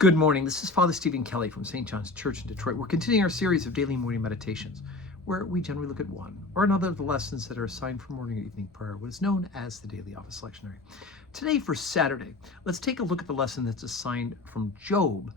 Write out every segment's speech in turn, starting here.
Good morning. This is Father Stephen Kelly from St. John's Church in Detroit. We're continuing our series of daily morning meditations, where we generally look at one or another of the lessons that are assigned for morning or evening prayer, what is known as the Daily Office Lectionary. Today, for Saturday, let's take a look at the lesson that's assigned from Job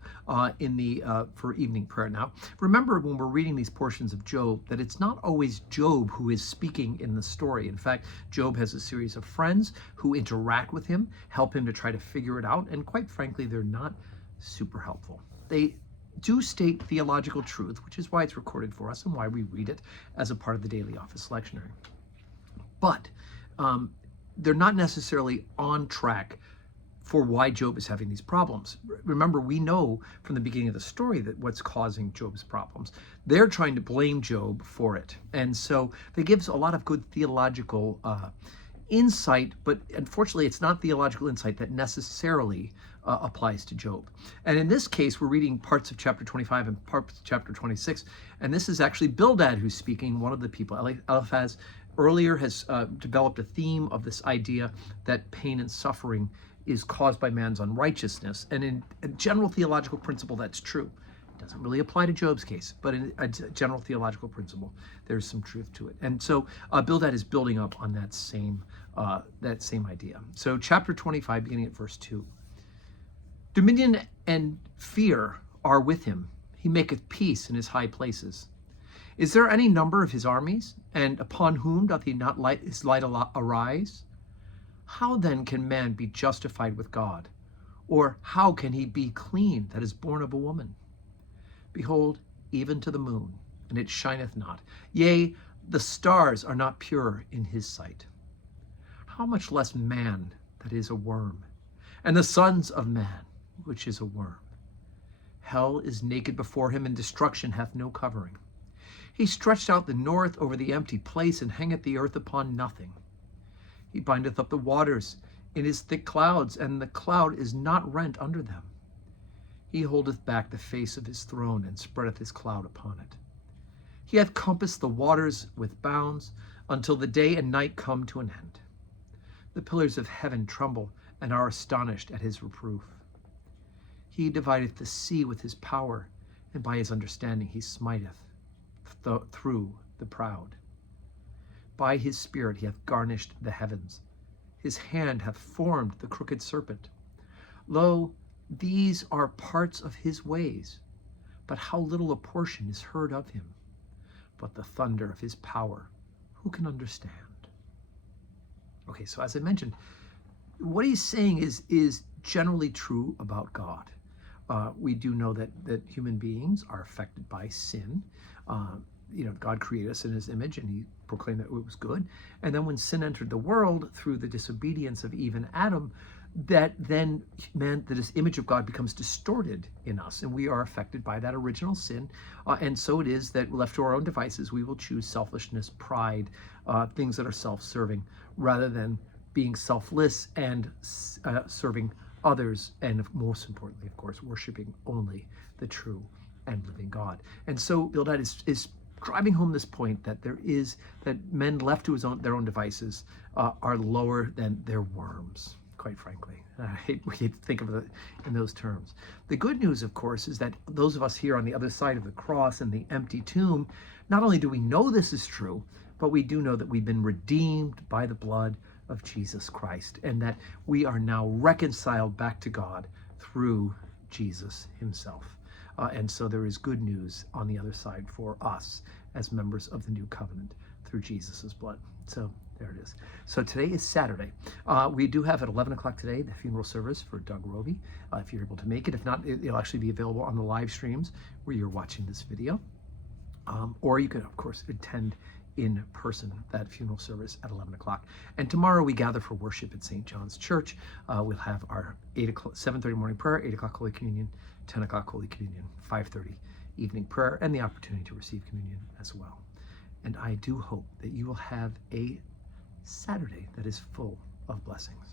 for evening prayer. Now, remember when we're reading these portions of Job that it's not always Job who is speaking in the story. In fact, Job has a series of friends who interact with him, help him to try to figure it out, and quite frankly, they're not super helpful. They do state theological truth, which is why it's recorded for us and why we read it as a part of the Daily Office Lectionary. But they're not necessarily on track for why Job is having these problems. Remember, we know from the beginning of the story that what's causing Job's problems. They're trying to blame Job for it. And so that gives a lot of good theological insight, but unfortunately it's not theological insight that necessarily applies to Job. And in this case, we're reading parts of chapter 25 and parts of chapter 26, and this is actually Bildad who's speaking, one of the people. Eliphaz earlier has developed a theme of this idea that pain and suffering is caused by man's unrighteousness, and in a general theological principle that's true. It doesn't really apply to Job's case, but in a general theological principle, there's some truth to it. And so Bildad is building up on that same idea. So chapter 25, beginning at verse 2. Dominion and fear are with him. He maketh peace in his high places. Is there any number of his armies? And upon whom doth he not light his light arise? How then can man be justified with God? Or how can he be clean that is born of a woman? Behold, even to the moon, and it shineth not. Yea, the stars are not pure in his sight. How much less man that is a worm, and the sons of man, which is a worm. Hell is naked before him, and destruction hath no covering. He stretched out the north over the empty place, and hangeth the earth upon nothing. He bindeth up the waters in his thick clouds, and the cloud is not rent under them. He holdeth back the face of his throne, and spreadeth his cloud upon it. He hath compassed the waters with bounds, until the day and night come to an end. The pillars of heaven tremble, and are astonished at his reproof. He divideth the sea with his power, and by his understanding he smiteth through the proud. By his spirit he hath garnished the heavens. His hand hath formed the crooked serpent. Lo, these are parts of his ways, but how little a portion is heard of him. But the thunder of his power, who can understand? Okay, so as I mentioned, what he's saying is generally true about God. We do know that human beings are affected by sin. God created us in his image, and he proclaimed that it was good. And then when sin entered the world through the disobedience of Eve and Adam, that then meant that this image of God becomes distorted in us, and we are affected by that original sin. And so it is that left to our own devices, we will choose selfishness, pride, things that are self-serving, rather than being selfless and serving others, and most importantly, of course, worshiping only the true and living God. And so Bildad is driving home this point that that men left to their own devices are lower than their worms, quite frankly. I hate to think of it in those terms. The good news, of course, is that those of us here on the other side of the cross and the empty tomb, not only do we know this is true, but we do know that we've been redeemed by the blood of Jesus Christ, and that we are now reconciled back to God through Jesus himself. And so there is good news on the other side for us as members of the new covenant through Jesus's blood. So there it is. So today is Saturday. We do have at 11 o'clock today the funeral service for Doug Roby, if you're able to make it. If not, it'll actually be available on the live streams where you're watching this video. Or you can, of course, attend in person that funeral service at 11 o'clock. And tomorrow we gather for worship at St. John's Church. We'll have our 7:30 morning prayer, 8 o'clock Holy Communion, 10 o'clock Holy Communion, 5:30 evening prayer, and the opportunity to receive communion as well. And I do hope that you will have a Saturday that is full of blessings.